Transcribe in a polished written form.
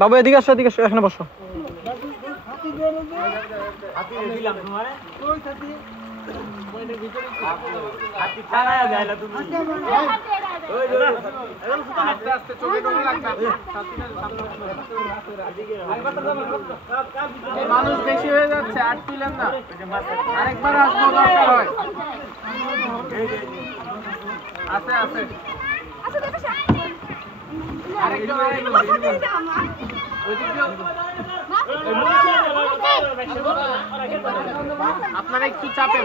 বাবু এদিকে আসো, এদিকে আসো, এখানে বসো। মানুষ বেশি হয়ে যাচ্ছে, আর তুলেন না, আরেকবার আসবো দরকার হয়। আছে আছে আপনারা একটু চাপেন।